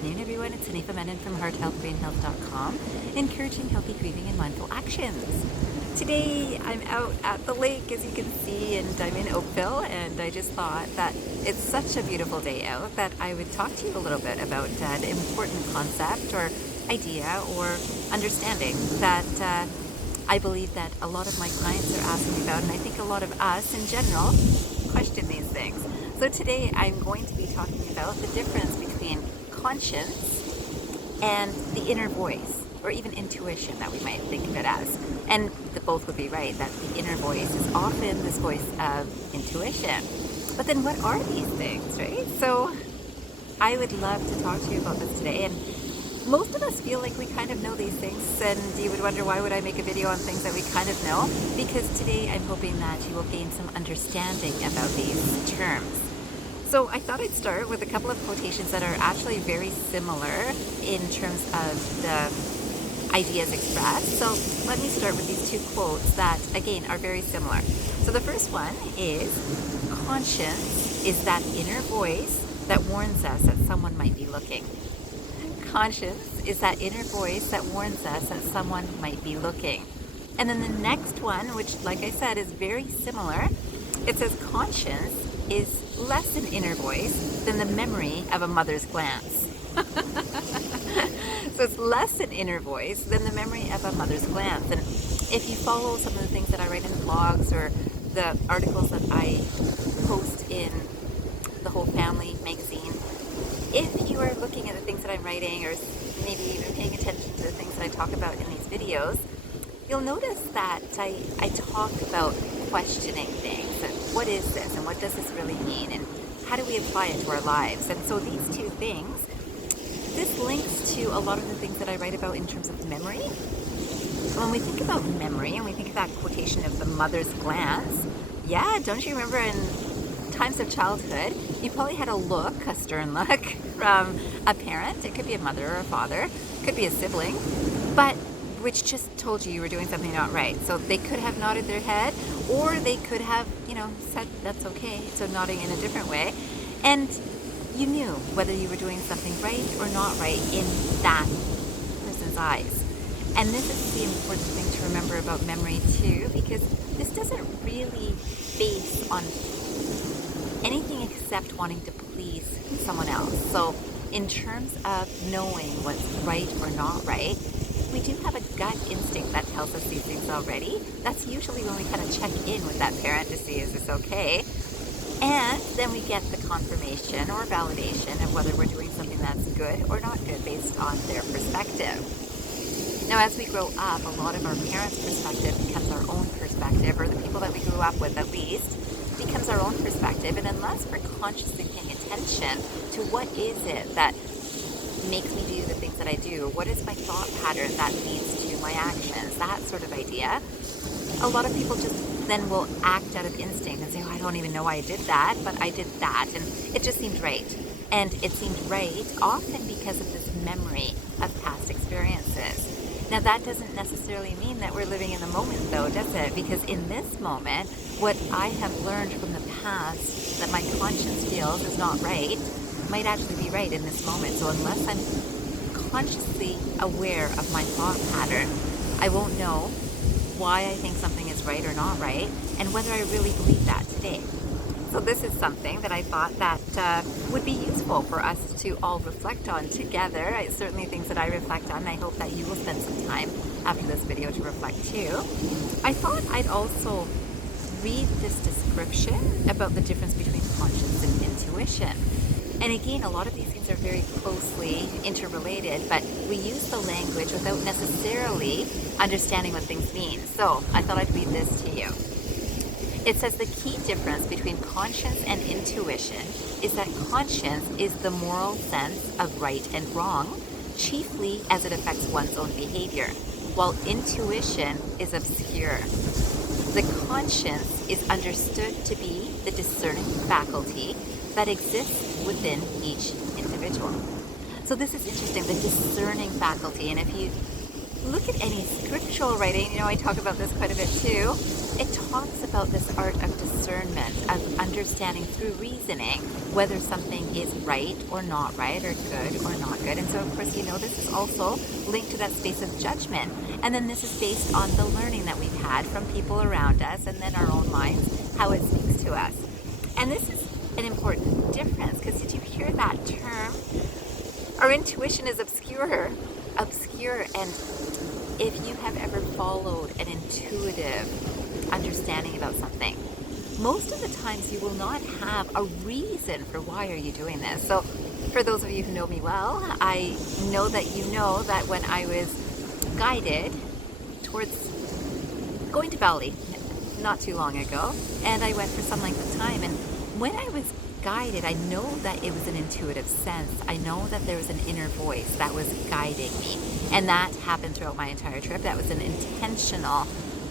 afternoon, everyone. It's Mencken from hearthealthbrainhealth.com, encouraging healthy grieving and mindful actions. Today, I'm out at the lake, as you can see, and I'm in Oakville, and I just thought that it's such a beautiful day out that I would talk to you a little bit about an important concept or idea or understanding that I believe that a lot of my clients are asking me about, and I think a lot of us in general question these things. So today I'm going to be talking about the difference between conscience and the inner voice, or even intuition that we might think of it as. And the both would be right, that the inner voice is often this voice of intuition. But then what are these things, right? So I would love to talk to you about this today. And most of us feel like we kind of know these things, and you would wonder, why would I make a video on things that we kind of know? Because today I'm hoping that you will gain some understanding about these terms. So I thought I'd start with a couple of quotations that are actually very similar in terms of the ideas expressed. So let me start with these two quotes that, again, are very similar. So the first one is, conscience is that inner voice that warns us that someone might be looking. Conscience is that inner voice that warns us that someone might be looking. And then the next one, which, like I said, is very similar, it says conscience is less an inner voice than the memory of a mother's glance. So it's less an inner voice than the memory of a mother's glance. And if you follow some of the things that I write in blogs or the articles that I post in the Whole Family magazine, if you are looking at the things that I'm writing, or maybe even paying attention to the things that I talk about in these videos, you'll notice that I talk about questioning things, and what is this, and what does this really mean, and how do we apply it to our lives? And so these two things, this links to a lot of the things that I write about in terms of memory. When we think about memory, and we think of that quotation of the mother's glance, yeah, don't you remember in times of childhood, you probably had a look, a stern look from a parent. It could be a mother or a father, it could be a sibling, but which just told you were doing something not right. So they could have nodded their head, or they could have, said that's okay, so nodding in a different way. And you knew whether you were doing something right or not right in that person's eyes. And this is the important thing to remember about memory too, because this doesn't really base on anything except wanting to please someone else. So in terms of knowing what's right or not right, we do have a gut instinct that tells us these things already. That's usually when we kind of check in with that parent to see, is this okay? And then we get the confirmation or validation of whether we're doing something that's good or not good based on their perspective. Now, as we grow up, a lot of our parents' perspective becomes our own perspective, or the people that we grew up with at least, becomes our own perspective. And unless we're consciously paying attention to what is it that makes me do the things that I do, what is my thought pattern that leads to my actions, that sort of idea, a lot of people just then will act out of instinct and say, I don't even know why I did that, but I did that, and it just seemed right. And it seemed right often because of this memory of past experiences. Now, that doesn't necessarily mean that we're living in the moment, though, does it? Because in this moment, what I have learned from the past that my conscience feels is not right might actually be right in this moment. So unless I'm consciously aware of my thought pattern, I won't know why I think something is right or not right, and whether I really believe that today. So this is something that I thought that would be useful for us to all reflect on together. It's certainly things that I reflect on, and I hope that you will spend some time after this video to reflect too. I thought I'd also read this description about the difference between conscience and intuition. And again, a lot of these things are very closely interrelated, but we use the language without necessarily understanding what things mean. So I thought I'd read this to you. It says the key difference between conscience and intuition is that conscience is the moral sense of right and wrong, chiefly as it affects one's own behavior, while intuition is obscure. The conscience is understood to be the discerning faculty that exists within each individual. So this is interesting, the discerning faculty. And if you look at any scriptural writing, I talk about this quite a bit too, it talks about this art of discernment, of understanding through reasoning whether something is right or not right, or good or not good. And so, of course, this is also linked to that space of judgment. And then this is based on the learning that we've had from people around us, and then our own minds, how it speaks to us. And this is an important difference, because did you hear that term? Our intuition is obscure, and if you have ever followed an intuitive understanding about something, most of the times you will not have a reason for why are you doing this. So for those of you who know me well, I know that you know that when I was guided towards going to Bali not too long ago, and I went for some length of time, and when I was guided, I know that it was an intuitive sense. I know that there was an inner voice that was guiding me, and that happened throughout my entire trip. That was an intentional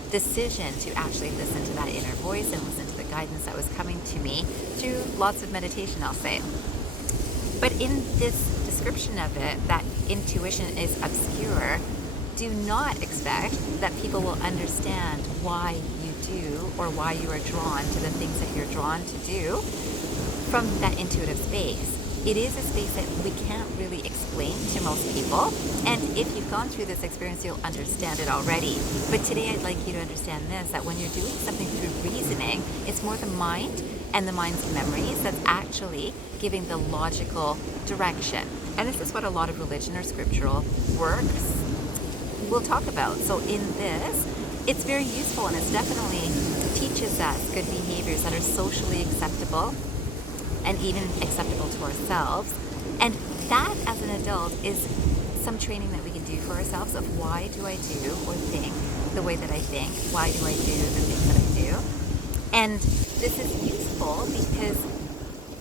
decision to actually listen to that inner voice and listen to the guidance that was coming to me through lots of meditation, I'll say. But in this description of it, that intuition is obscure, do not expect that people will understand why you do or why you are drawn to the things that you're drawn to do from that intuitive space. It is a space that we can't really explain to most people, and if you've gone through this experience, you'll understand it already. But today I'd like you to understand this, that when you're doing something through reasoning, it's more the mind and the mind's memories that's actually giving the logical direction. And this is what a lot of religion or scriptural works will talk about. So in this, it's very useful, and it definitely teaches us good behaviors that are socially acceptable and even acceptable to ourselves. And that, as an adult, is some training that we can do for ourselves of why do I do or think the way that I think? Why do I do the things that I do? And this is useful because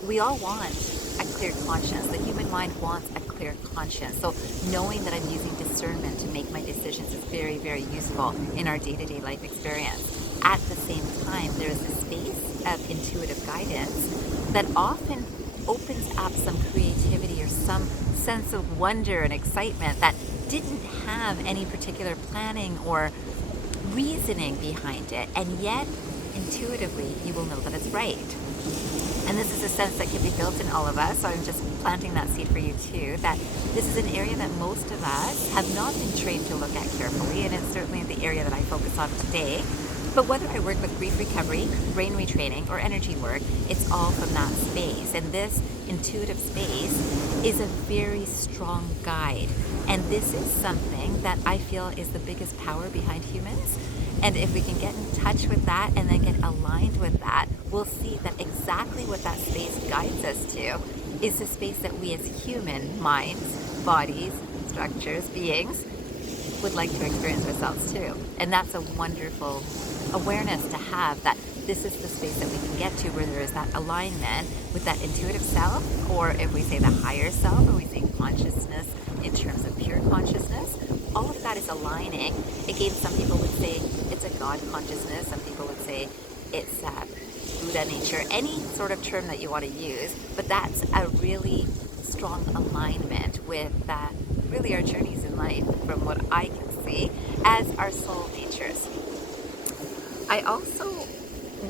we all want a clear conscience. The human mind wants a clear conscience. So knowing that I'm using discernment to make my decisions is very, very useful in our day-to-day life experience. At the same time, there is a space of intuitive guidance that often opens up some creativity or some sense of wonder and excitement that didn't have any particular planning or reasoning behind it, and yet intuitively you will know that it's right. And this is a sense that can be built in all of us, so I'm just planting that seed for you too, that this is an area that most of us have not been trained to look at carefully, and it's certainly the area that I focus on today. But whether I work with grief recovery, brain retraining, or energy work, it's all from that space. And this intuitive space is a very strong guide. And this is something that I feel is the biggest power behind humans. And if we can get in touch with that and then get aligned with that, we'll see that exactly what that space guides us to is the space that we as human minds, bodies, structures, beings would like to experience ourselves too. And that's a wonderful awareness to have, that this is the space that we can get to where there is that alignment with that intuitive self, or if we say the higher self, or we say consciousness in terms of pure consciousness, all of that is aligning. Again, some people would say it's a God consciousness, some people would say it's Buddha nature, any sort of term that you want to use, but that's a really strong alignment with really our journeys in life, from what I can see, as our soul natures. I also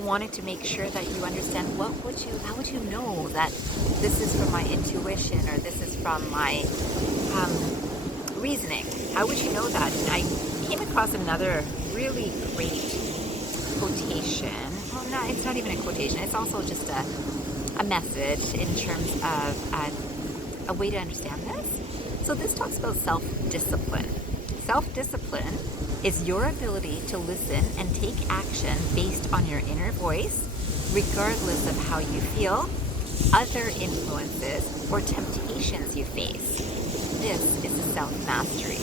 wanted to make sure that you understand how would you know that this is from my intuition or this is from my reasoning? How would you know that? And I came across another really great quotation. Well, no, it's not even a quotation. It's also just a message in terms of a way to understand this. So this talks about self-discipline. Self-discipline is your ability to listen and take action based on your inner voice, regardless of how you feel, other influences, or temptations you face. This is the self-mastery.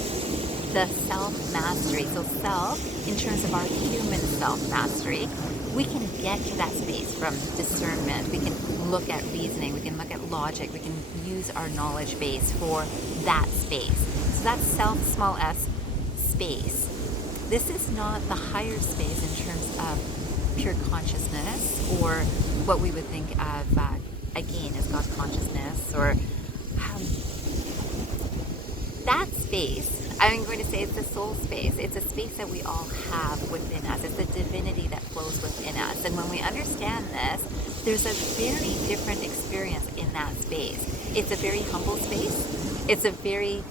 The self-mastery. So self, in terms of our human self-mastery, we can get to that space from discernment. We can look at reasoning. We can look at logic. We can use our knowledge base for that space. So that's self, small s, space. This is not the higher space in terms of pure consciousness, or what we would think of, again, as God consciousness, or that space I'm going to say it's the soul space. It's a space that we all have within us. It's the divinity that flows within us. And when we understand this, there's a very different experience in that space. It's a very humble space. It's a very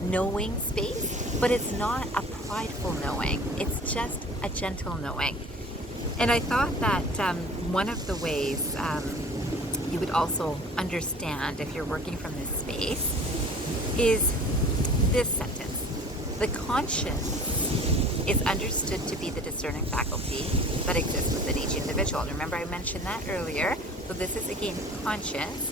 knowing space, but it's not a prideful knowing. It's just a gentle knowing. And I thought that one of the ways you would also understand if you're working from this space is this sentence. The conscience is understood to be the discerning faculty that exists within each individual. And remember, I mentioned that earlier. So this is again conscience.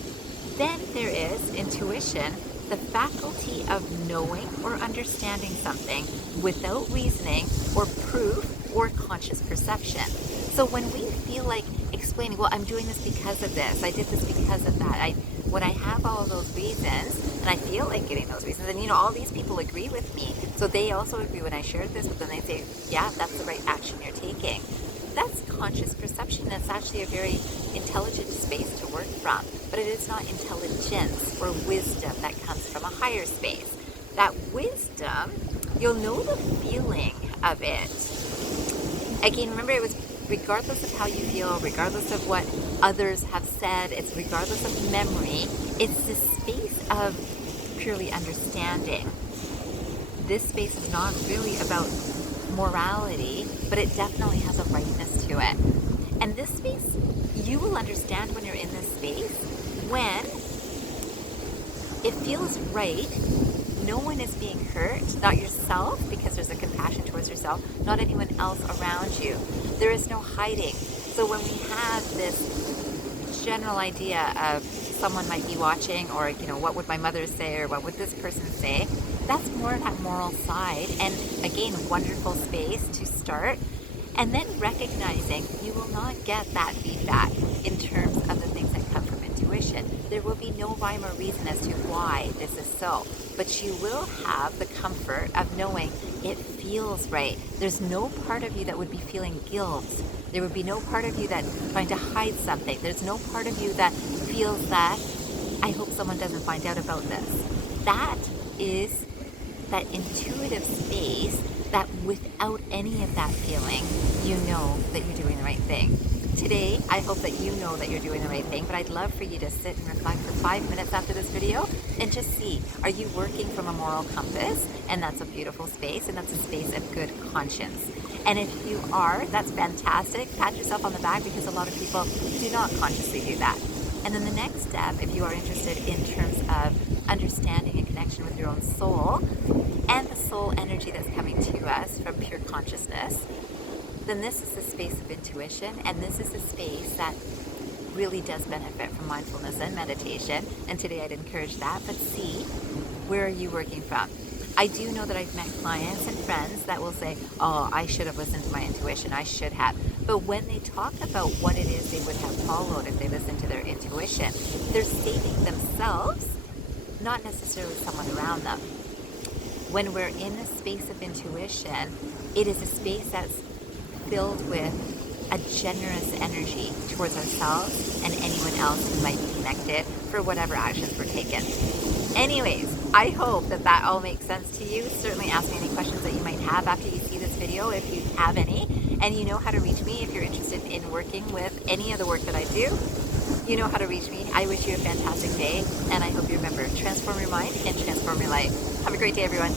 Then there is intuition, the faculty of knowing or understanding something without reasoning or proof or conscious perception. So when we feel like explaining, well, I'm doing this because of this, I did this because of that, when I have all of those reasons, and I feel like getting those reasons, and all these people agree with me, so they also agree when I shared this, but then they say, yeah, that's the right action you're taking. That's conscious perception. That's actually a very intelligent space to work from, but it is not intelligence or wisdom that comes from a higher space. That wisdom, you'll know the feeling of it. Again, remember, it was regardless of how you feel, regardless of what others have said, it's regardless of memory, it's this space of purely understanding. This space is not really about morality, but it definitely has a rightness to it. And this space, you will understand when you're in this space, when it feels right. No one is being hurt, not yourself, because there's a compassion towards yourself, not anyone else around you. There is no hiding. So when we have this general idea of someone might be watching, or what would my mother say, or what would this person say, that's more that moral side. And again, wonderful space to start. And then recognizing you will not get that feedback in terms of the things that come from intuition. There will be no rhyme or reason as to why this is so. But you will have the comfort of knowing it feels right. There's no part of you that would be feeling guilt. There would be no part of you that's trying to hide something. There's no part of you that feels that, I hope someone doesn't find out about this. That is that intuitive space that without any of that feeling, you know that you're doing the right thing. Today, I hope that you know that you're doing the right thing, but I'd love for you to sit and reflect for 5 minutes after this video and just see, are you working from a moral compass? And that's a beautiful space, and that's a space of good conscience. And if you are, that's fantastic. Pat yourself on the back, because a lot of people do not consciously do that. And then the next step, if you are interested in terms of understanding and connection with your own soul and the soul energy that's coming to us from pure consciousness, then this is the space of intuition, and this is the space that really does benefit from mindfulness and meditation. And today I'd encourage that, but see, where are you working from? I do know that I've met clients and friends that will say, oh, I should have listened to my intuition, I should have. But when they talk about what it is they would have followed if they listened to their intuition, they're saving themselves, not necessarily someone around them. When we're in a space of intuition, it is a space that's filled with a generous energy towards ourselves and anyone else who might be connected for whatever actions were taken. Anyways, I hope that that all makes sense to you. Certainly ask me any questions that you might have after you see this video, if you have any. And you know how to reach me if you're interested in working with any of the work that I do. You know how to reach me. I wish you a fantastic day, and I hope you remember, transform your mind and transform your life. Have a great day, everyone.